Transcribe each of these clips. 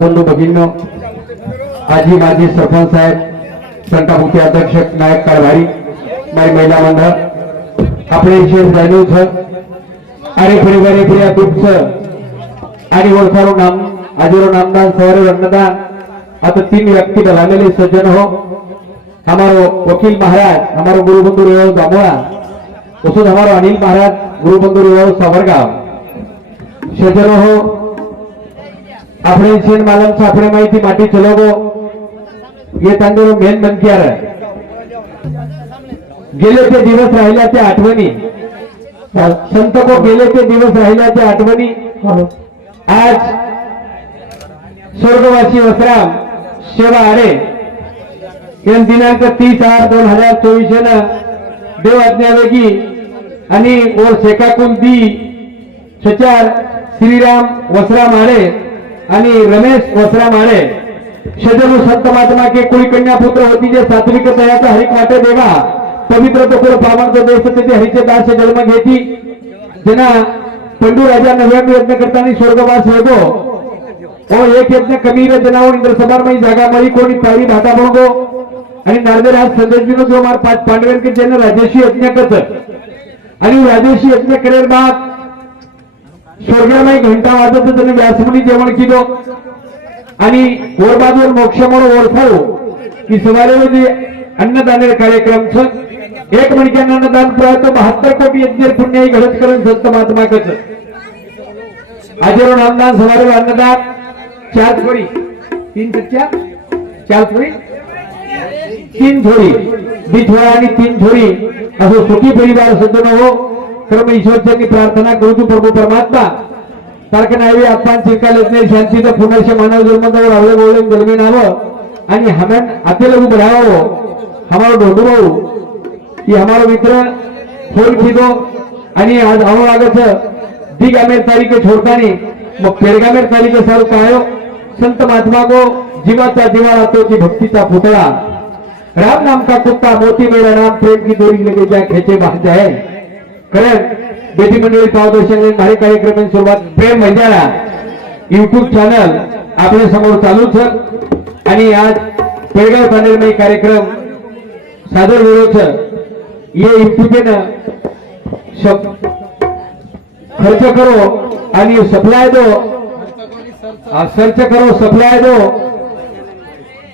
बंधू भगिनी आजी माजी सरपंच साहेब संतामुखी अध्यक्ष नायक कारभारी माई महिला मंडळ आपले विशेष जाणीव छ आणि परिवार प्रिया दुःख आणि ओळखारो नाम आजीरो नामदान सवारे अन्नदान आता तीन व्यक्ति डलालेले सज्जन हो. हमारो वकील महाराज हमारो गुरुबंधु रेवाव जांभोळा तसंच हमारो अनिल महाराज गुरुबंधु रेवाव सावरगाव. सज्जन हो આપણે છે માલમ છે આપણે માહિતી માટી ચલાવો ये तांदूळ मेन बनकियार गेले ते दिवस राहिल्या त्या आठवणी संत को गेले ते दिवस राहिल्या त्या आठवणी आज स्वर्गवासी वसराम सेवा आरे या दिनांक तीस आठ दोन हजार चोवीस न देव आज्ञावेगी आणि ओर शेकाकुल दी सचार श्रीराम वसराम आरे आणि रमेश वसराम आरे शजनु संत महात्मा के कोळी कन्या पुत्र होती जे सात्विक दयाचा हरिक वाटे देवा पवित्र तो कुल देश तेथे हरिचे दास जन्म घेती. जेना पंडू राजा नव्याण्णव यज्ञ करताना स्वर्गवास होतो. ओ एक यज्ञ कमी रे जनावर इंद्र सभारमयी जागा मरी कोणी तारी भाता बनगो आणि नारदेर नारदेराज संदेश विनोद जोमार पाच पांडवेन के ज्यांना राजेशी यज्ञ करत आणि राजेशी यज्ञ करेल बाद स्वर्गमय घंटा वाजत त्याने व्यासमुनी जेवण केलं. आणि गोरबाजूर मोक्ष म्हणून ओळखाव की सवारे म्हणजे अन्नदान कार्यक्रम एक मणक्यानं अन्नदान प्राय बहात्तर कोटी यज्ञ पुण्य घडत करून संत महात्माकच कच. आजीरो नामदान अन्नदान चार थोडी तीन कच्च्या चार थोडी तीन थोडी दी थोडा आणि तीन थोडी असं सुखी परिवार सज्जन हो. सर्व ईश्वरच्यांनी प्रार्थना करू तू प्रभू परमात्मा. सारखं नाही आपण चिरकाल नाही शांतीचं पुनर्श मानव जन्मदावर आवडे बोलले जन्मी नावं. आणि हमें आते लोग बढ़ाओ हमारो ढोंडू भाऊ की हमारो मित्र फोन खिदो आणि आज आवड लागत दिगामेर तारीख छोडतानी मग पेरगामेर तारीख सर कायो. संत महात्मा को जीवाचा जीवा राहतो की भक्तीचा पुतळा. राम नाम का कुत्ता मोती मेरा नाम प्रेम की दोरी लगे जा खेचे बांधते है. खरंच बेटी मंडळी पावदर्शकांनी भारी कार्यक्रमाची सुरुवात प्रेम वैद्याला युट्यूब चॅनल आपल्यासमोर चालूच आणि आज पेडगाव पांडेलमयी कार्यक्रम सादर होत ये युट्यूबेनं खर्च करो आणि सप्लाय दो. सर्च करो सप्लाय दो.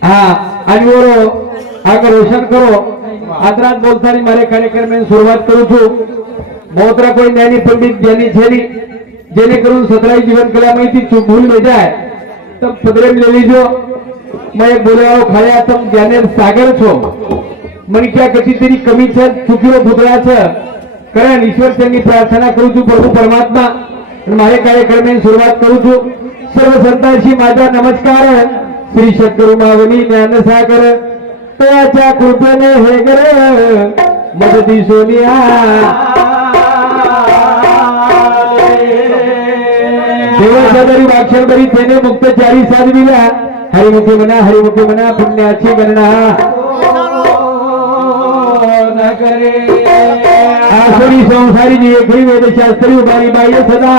हा आणि वरो रोशन करो. आदरात बोलताना मारे कार्यक्रम सुरुवात करू तू. मोहतरा कोई ज्ञानी पंडित यांनी जेणे जेणेकरून सतराई जीवन कला माहिती भूल मजा आहे तब सदरे में ले लीजियो मैं बोलेगा खाया तब ज्ञाने सागर छो. मन क्या कशी तरी कमी छ चुकीओ पुतळा छ. कारण ईश्वर त्यांनी प्रार्थना करू तू प्रभू परमात्मा. माझे कार्यक्रम सुरुवात करू तू सर्व संतांशी माझा नमस्कार. श्री शंकरू मावनी ज्ञान सागर. तयाच्या कृपेने हे गर मदती सोनिया. देवाच्या दरी वाक्षर तेने मुक्त चारी साधविला हरिमुखी म्हणा हरिमुखी म्हणा पुण्याची गणना। न आसुरी संसारी जी एकरी वेदशास्त्री उभारी बाह्य सदा।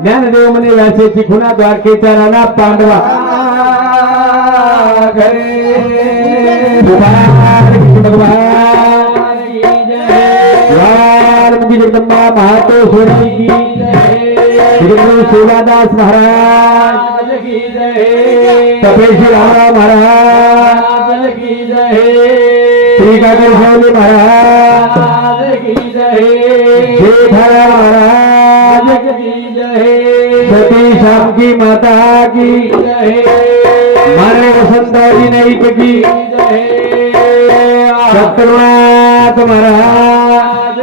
ज्ञानदेव म्हणे व्यासेची खुना द्वारकेचा राणा पांडवा। भगवान। जगदंबा महातो सोनी सेवादास महाराज. तपेशी रामराव महाराज. श्री काकर स्वामी महाराज. जेठाराम महाराज. सती श्याम की माता की. मारे वसंताजी नाईक की. सत्यनाथ महाराज.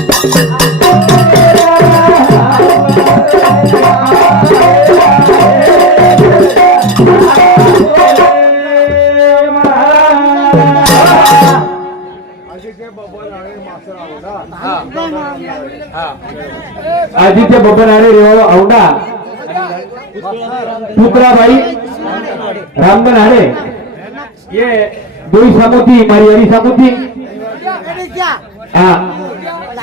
आदित्य बबन आणि रेवा औंडा पुत्राबाई रामबन हाडे ये दोई सामोती मारी अडी सामोती. हा.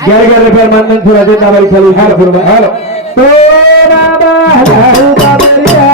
ग्यार ग्यार रुपये मानधन थोडा देत आम्हाला चालू हार बरोबर तो बाबा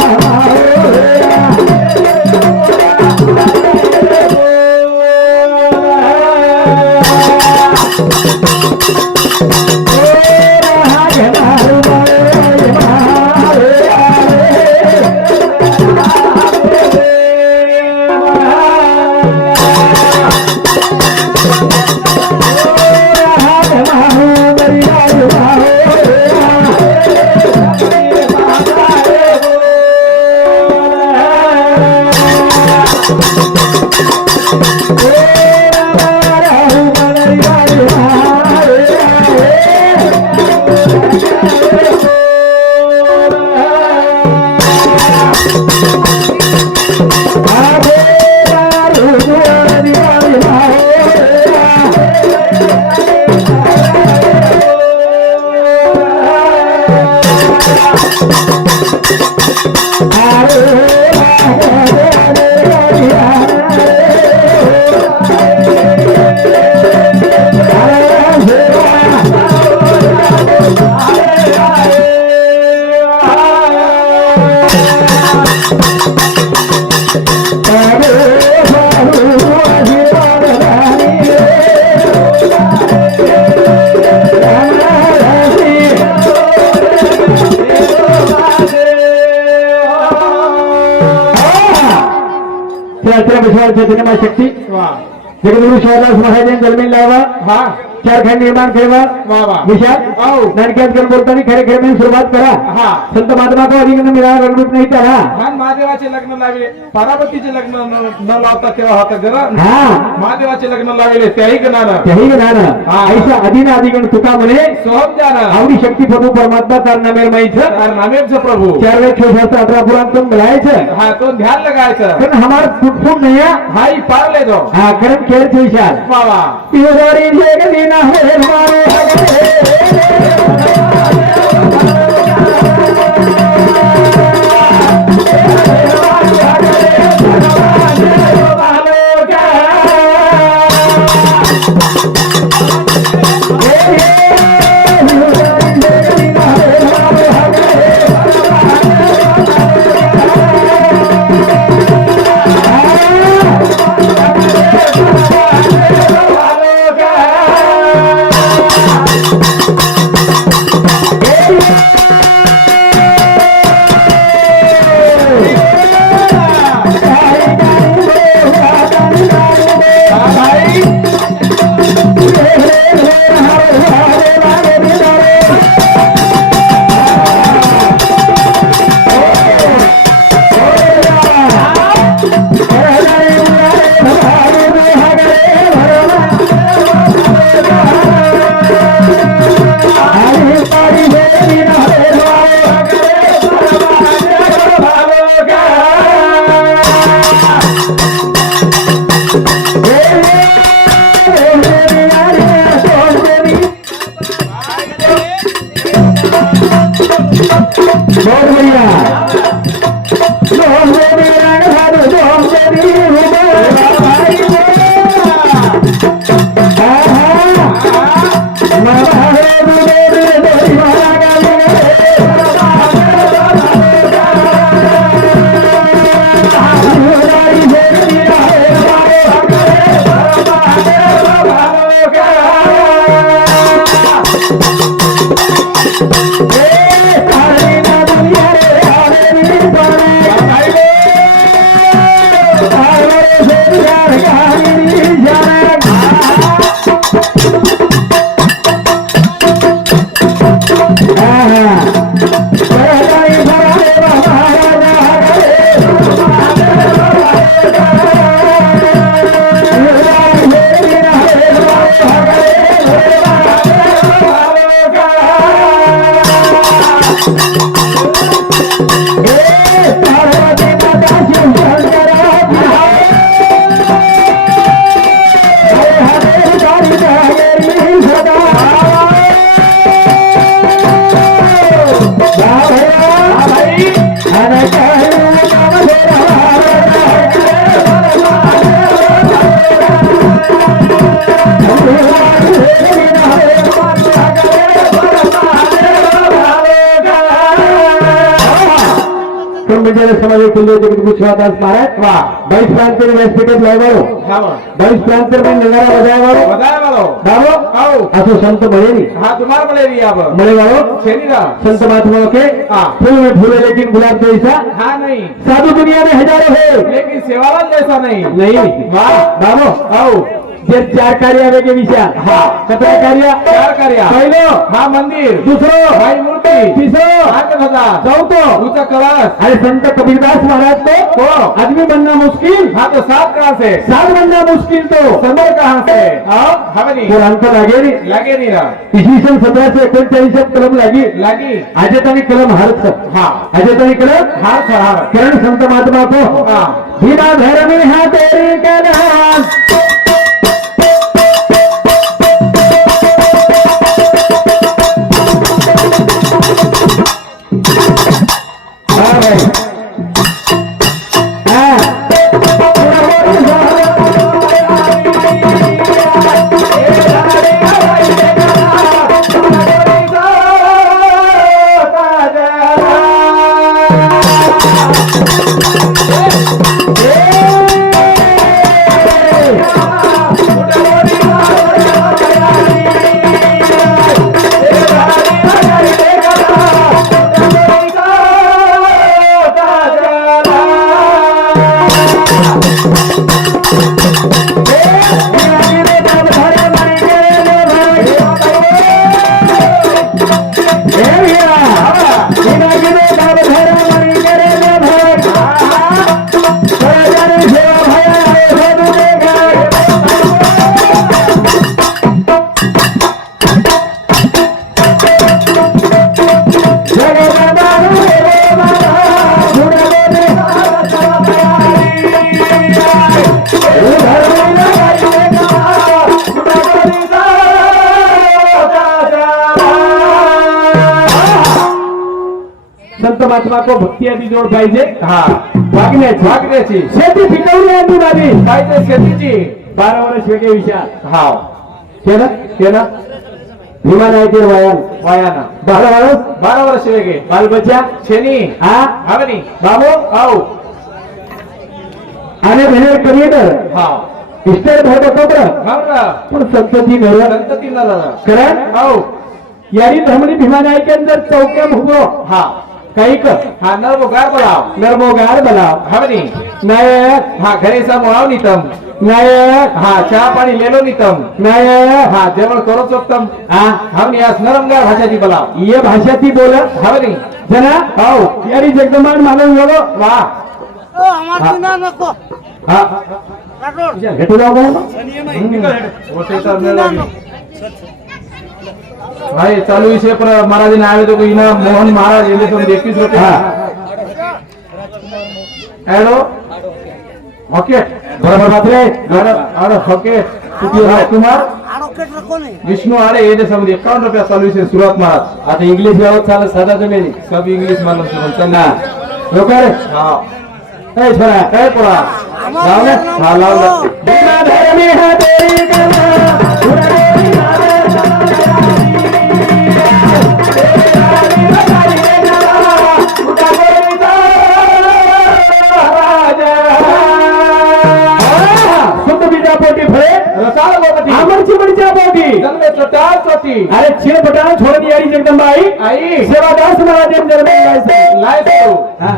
विशाल चैतन्यमय शक्ती जगद्गुरु शिवदास महाराजांनी जन्मी लावा हा चार खंड निर्माण ठेवा वा वा. विशाल गण बोलताना खरे म्हणून सुरुवात करा. हा. संत महात्मा को अधिक मिळाला रणरूप नाही तर हा. महादेवाचे लग्न लावले. परावतीचे लग्न न लावता तेव्हा होता गरण हा. महादेवाचे लग्न लावले त्याही गणानं. त्याही गणानं. ऐसा अधिन अधिगण तुका म्हणे सोहम जाणं आवडी शक्ती प्रभू परमात्मा तार नामेर माहीचं और नामेचं प्रभू. चार वेळ छोटासा अठरा पुरांत मिळायचं. हा तो ध्यान लगायचं. पण हमार फुटफुट नाही हा. हाई पारले दो हा कारण खेळ विशाल. बाबा तिवारी जगदीना हे हमारे भाई विश्वादास महाराज बाईस प्रांतर व्यासपीठात लगाओ बाईस प्रांतर पण नगारा बजाय गाओ गाओ असो संत मळेरी मळेगाव संत महात्मा के फूल में लेकिन गुलाब जैसा हाँ नहीं. साधु दुनिया में हजारों लेकिन सेवालाल जैसा नहीं. नहीं. बाबो जे चार कार्य के विषय। हाँ। कसं कार्य। चार कार्य। पहले मा मंदिर। दूसरो भाई मूर्ति। तीसरो हातगजा चौथं उचा कलश। आणि संत कबीरदास महाराज तो, तो आदमी बनना मुश्किल। हाँ तो सात कहाँ से? सात बनना मुश्किल तो। समय कहाँ से? हाँ। हमें नहीं तो अंत तो लागे नहीं। लगे नहीं रहा। इसी सन सत्रह से एक चाहिए सब कलम लगी। लगी। आज तक कलम हर सब हा। अजय आणि कलम हर सर हार किरण संत महात्मा तो बिना धर्मी हा तेरी कलम संत महात्मा को भक्ती आधी जोड पाहिजे. हाँ. वागण्याची. वागण्याची. शेती पिकवली आधी माझी पाहिजे शेतीची? बारा वर्ष वेगळे विचार. हाव. केलं केलं विमान आहे ते वयान. वयाना. बारा वर्ष? बारा वर्ष वेगे बालबच्चा? छेनी हा? हवे नहीं बाबू आओ आणि भेट क्रिएटर हाव. इस्टर भाऊ बरोबर ना पण संतती घर संतती न दादा कारण आओ यारी धमणी भीमा नायकांजर चौक्या भुगो. हा. ಕೈಕ ಹಾ ನರ್ಮೋಗಾರ್ ಬಲಾವ್ ನರ್ಮೋಗಾರ್ ಬಲಾವ್ ಹವನಿ ನಾಯಕ್ ಹಾ ಘರೆ ಸಮೂಹಾವ್ ನಿತಂ नायक हा चहा पाणी लेलो नितम। नायक हा जेवण करो चोक्तम। हा हम यास नरमगार भाषा ती बोला ये भाषा ती बोल? हवं नाही जना? हो। यारी जगदमान मानून गेलो वा। नको। हा. घटू जाऊ का? ભાઈ ચાલુ વિશે પર મારા જે આવે તો એના મોહન મહારાજ એને તમને એકવીસ રૂપિયા હેલો હોકેટ બરાબર માત્ર હોકેટ રાજકુમાર વિષ્ણુ આરે એ જે સમજ એકાવન રૂપિયા ચાલુ છે સુરત મહારાજ આ તો ઇંગ્લિશ વ્યવસ્થા ચાલે સાદા જમે નહીં સબ ઇંગ્લિશ માલમ છે ચંદા રોકા રે હા કઈ છોરા કઈ પોરા લાવ ને હા લાવ ને जगदंबाई आई. सेवादास मला देव जगदंबाई लाय हा.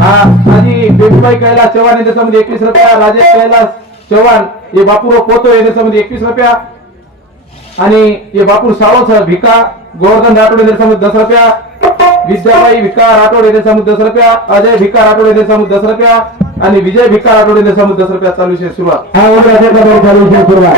हा. आणि बेबीबाई कैलास चव्हाण यांच्यामध्ये एकवीस रुपया राजेश कैलास चव्हाण हे बापूराव पोतो यांच्यामध्ये एकवीस रुपया. आणि हे बापू सावंत भिका गोवर्धन राठोड यांच्यामध्ये दस रुपया. विद्याबाई भिका राठोड यांच्या समोर दस रुपया अजय भिका राठोड यांच्या समोर दस रुपया आणि विजय भिका राठोड यांच्या समोर दस रुपया चालू आहे. सुरुवात हा चालू आहे सुरुवात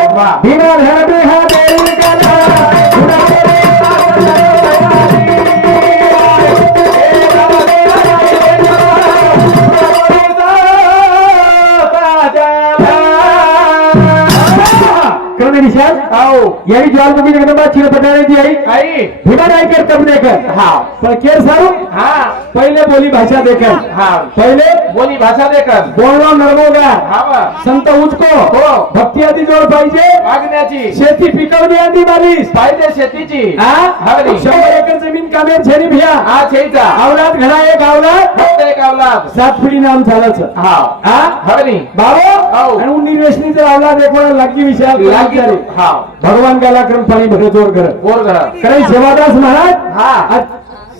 हा क्रम निशाल यारी ज्वालमुखी जगदंबा चिर पटाण्याची आई। भीमा नायकर तबनेकर हा। पण केर सारू हा। पहिले बोली भाषा देखत हा. पहिले बोली भाषा देकर बोलवा नर्मोगार हा. संत उचको. हो. भक्ती आधी जोड पाहिजे. मागण्याची शेती पिकवणी आधी बारीस. पाहिजे शेतीची. हा? बरी. शंभर एकर जमीन कामेर झेरी भिया हा छेचा आवलाद घडा एक आवलाद फक्त एक अवलाद सात पिढी नाम झालंच. हा. हा? हवनी बाबो? हो. आणि उन्नी वेशनी जर आवलाद एक वेळा लागी विषयात लागी हा. भगवान गाला क्रम पाणी भरत वर घर बोर घरा कारण सेवादास महाराज हा.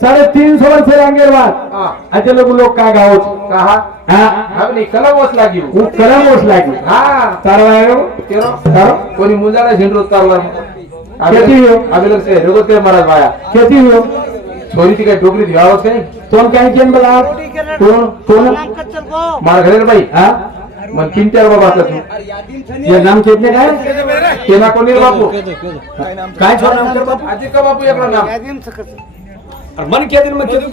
साडेतीन सौ वर्ष रांगेर हा. वाद आता लोक लोक का गावच? कहा? हा? हवनी कलम वस लागी उ कलम ओस लागी हा. तारवायो केरो तारो कोणी मुंजाला झेंडूत खेती हो. आम्ही लोक से रेगोत के महाराज बाया. खेती हो. छोरी ती काय डोकरी धिवावत काही तोन काय केन बला तोन तोन नाम कच्चर को मार घरे रे बाई. हा? मग तीन चार बाबा असतात तू. ये नाम कितने काय? केना कोणी बापू? काय छोर नाम कर बापू? आजी का बापू एक नाम. मन के दिन में केदू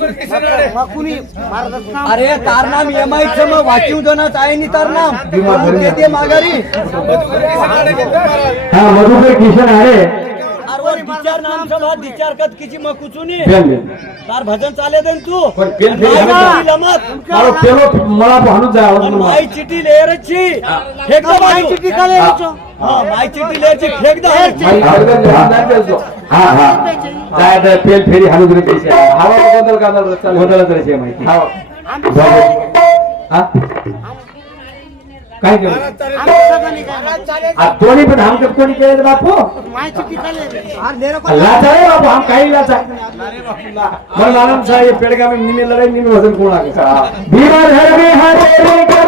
मकुनी मारदत नाम। अरे तार नाम एमआयचं मग वाचीव जणात आहे नि तार नाम। दिमाग भरून ते दे माघारी। हा मधुकर किशन आहे नाम चल दिचार कत किची मग कुचुनी फेल दे तार भजन चाले देन तू। पेलो मला लेरची दो का हा। माई चिठी लेरची हा हा दे पेल फेरी हाणूच रे पैसे हवा बदल कादल चालू गोंधळच रे माहिती हा काय केलं दोन्ही पण हम कब कोणी केलं बापू लाचा है बापू हम काही लाचा मन मालूम सा ये पेड़गा में निमे लड़ाई निमे वजन कोण आगे में हरे कर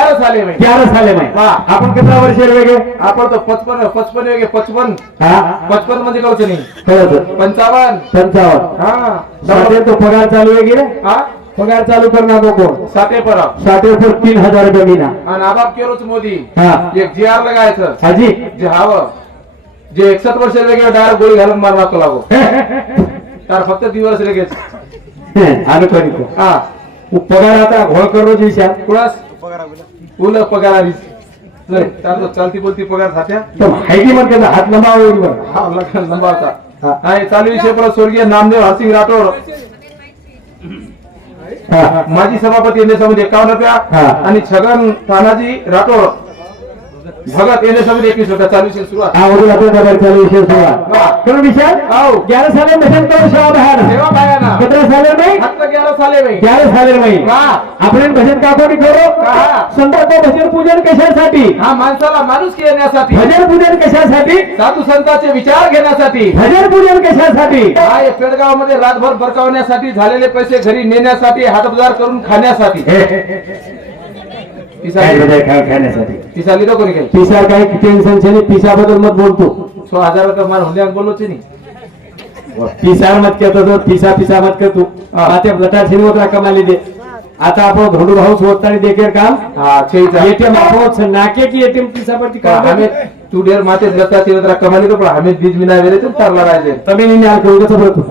ग्यारह साले में. ग्यारह साले में. वा. आपण कितना वर्ष वेगळे आपण तो पचपन पचपन वेगे पचपन. हा? पचपनमध्ये कळतो नाही. कळत पंचावन्न. पंचावन्न. हा. साठे तो पगार चालू आहे गे हा? पगार चालू करणार को कोण साते परब साठे पर तीन हजार रुपये महिना आणि आबाप केरोच मोदी. हा. एक जी आर लगायचं हाजी जे हवं. जे एकसठ वर्ष वेगळे डायरेक्ट गोळी घालून मार नको लागो. तर फक्त दिवस लगेच. अनुकरी को हा. पगार आता घोळ करो विचार कुणास? उल पगार आली चालतो चालती बोलती पगार साठ्या तो हायकी मग त्याचा हात बरं हा लग्न लंबावता हा. हा हे चालू विषय परत स्वर्गीय नामदेव हरसिंग राठोड. माजी सभापती एकावन्न रुपया. आणि छगन तानाजी राठोड भगत समिती एकवीस रुपया चालू विषय सुरुवात. हा आपल्या चालू विषय. सुरुवात. करो आओ. ग्यारह साले भजन करो शिवा बाहेर. सेवा बायाना कितना साले में फक्त ग्यारह साले में ग्यारह साले में वा. आपण भजन का कोणी करो? का? संत को भजन पूजन कशासाठी? हा माणसाला माणूस येण्यासाठी भजन पूजन कशासाठी? साधू संतांचे विचार घेण्यासाठी. भजन पूजन कशासाठी? हा हे पेडगावमध्ये रातभर बरकावण्यासाठी झालेले पैसे घरी नेण्यासाठी हातबाजार करून खाण्यासाठी. पिसा काय भजन खा- खाण्यासाठी? पिसा लिहिलं कोणी काही. पिसा काय टेन्शन छे नाही पिसा बद्दल मत बोलतो सो हजार का मार हुंड्याक बोलवते नाही. पिसा मत कहतो तो पिसा पिसा मत करतो. आता लटा छिन होता कमाली दे आता आपण धोंडू भाऊ सोडताना देखेर काम हा एटीएम आपण नाके की एटीएम पिसा पडती का हमें तू डेर माते लता ते कमाली तो पण हमें बीज बिना वेरे तुम तरला राहायचे तभी नहीं निकाल के उधर बोलतो.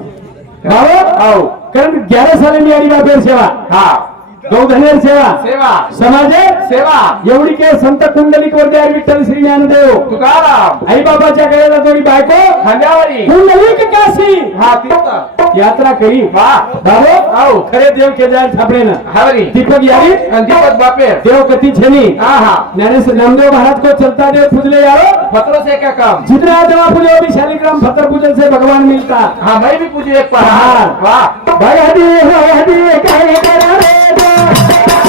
कारण ग्यारह साले मी आली बापेर सेवा. हा. गौधनेर सेवा सेवा समाजे सेवा एवढी काय संत कुंडलिक वरती विठ्ठल श्री ज्ञानदेव तुकाराम आई बाबाच्या गळ्याला थोडी बायको खांद्यावरी कुंडलिक काशी हा यात्रा करी वा बाबो आओ खरे देव के जाय ना हावरी दीपक यारी दीपक बापे देव कती छेनी हा हा ज्ञानेश्वर नामदेव महाराज को चलता देव पूजले यारो पत्रों से क्या काम जितना देवा पूजे भी शालिग्राम फतर पूजन से भगवान मिलता हाँ मैं भी पूछू एक पहाड़ वाह भाई हदी हो हदी काय करा Thank you.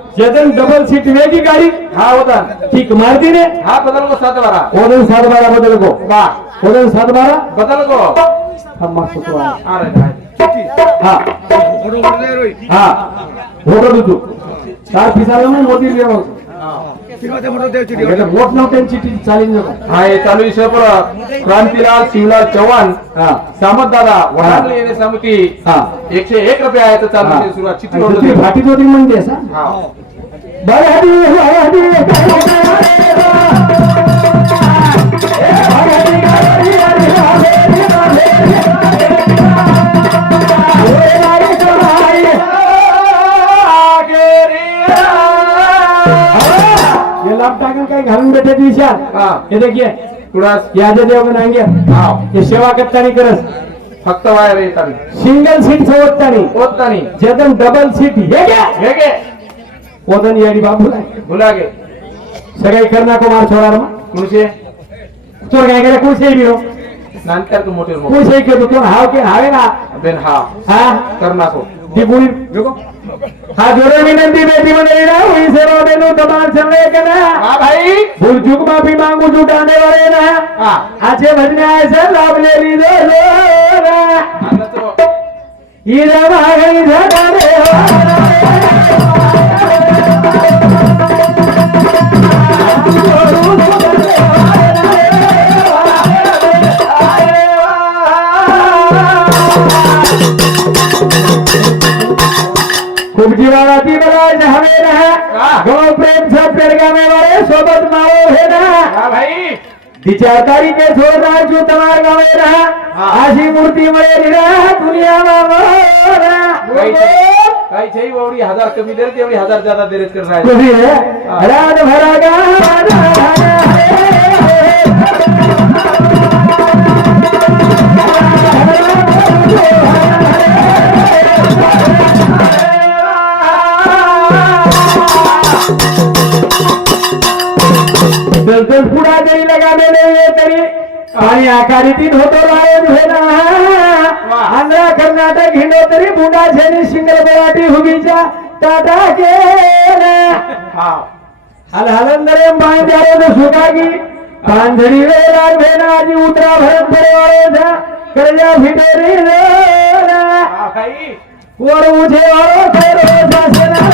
जतन डबल सीट वेगी गाडी। हा होता। ठीक मारती ने। हा बदल को सात बारा। ओदन सात बारा बदल को। वा ओदन सात बारा। बदल को। हम मस्त तो आहे. अरे काय हा। हा। चार पिसाला मोदी चिठी चालेल नको हा हे चालू विषय पर क्रांतीलाल शिवलाल चव्हाण हा सामत दादा वडाले येणे समिती हा एकशे एक रुपये आहे तर चालू हा. सुरुवात चिठ्ठी. फाटी होती म्हणजे हा बरं हदी हा. हे देखील तुळस याच्या देव नांगे हा। हे सेवा करताना करस। फक्त वायर येतात सिंगल सीट सोबतानी होत नाही। जदन डबल सीट हे घ्या हे घे ओदन याडी बाबूला भुला गे सगळे करना को मार छोड़ा रमा कुणशे तोर काय करे कुछ ही। बिरो नानकर तू मोठे ही। के तो हाव के हावे ना? बेन हा हा। करना को। दी गुणी देखो हा जोरे विनंती बेटी मंडळी ना हुई सेवा देनु तमाम सगळे कना हा भाई. चूक माफी मांगू जुटाने वाले ना. हा. आचे भजने ऐसे लाभ ले लो ना. आता तो हीरा मागणी झटा रे हो गो प्रेम वाले सोबत मारो हे ना हा भाई तिच्या तारीखे सोडा जो तमार गावे ना अशी मूर्ती मिळेल ना दुनिया काही काही छे एवढी हजार कमी दे तेवढी हजार ज्यादा दे कर रहा है कधी है रात भरा गा आणि आकारीतीन होतो भेना आंध्रा कर्नाटक हिंडो तरी बुंडा झेनी सिंगल बराटी हुबीच्या टाटा केला. हा. हाल हालंदरे बांधारो तो सुकागी पांझड़ी वेला भेना जी उतरा भरत परिवारो था करजा हा भाई वर मुझे वारो फेरो सासना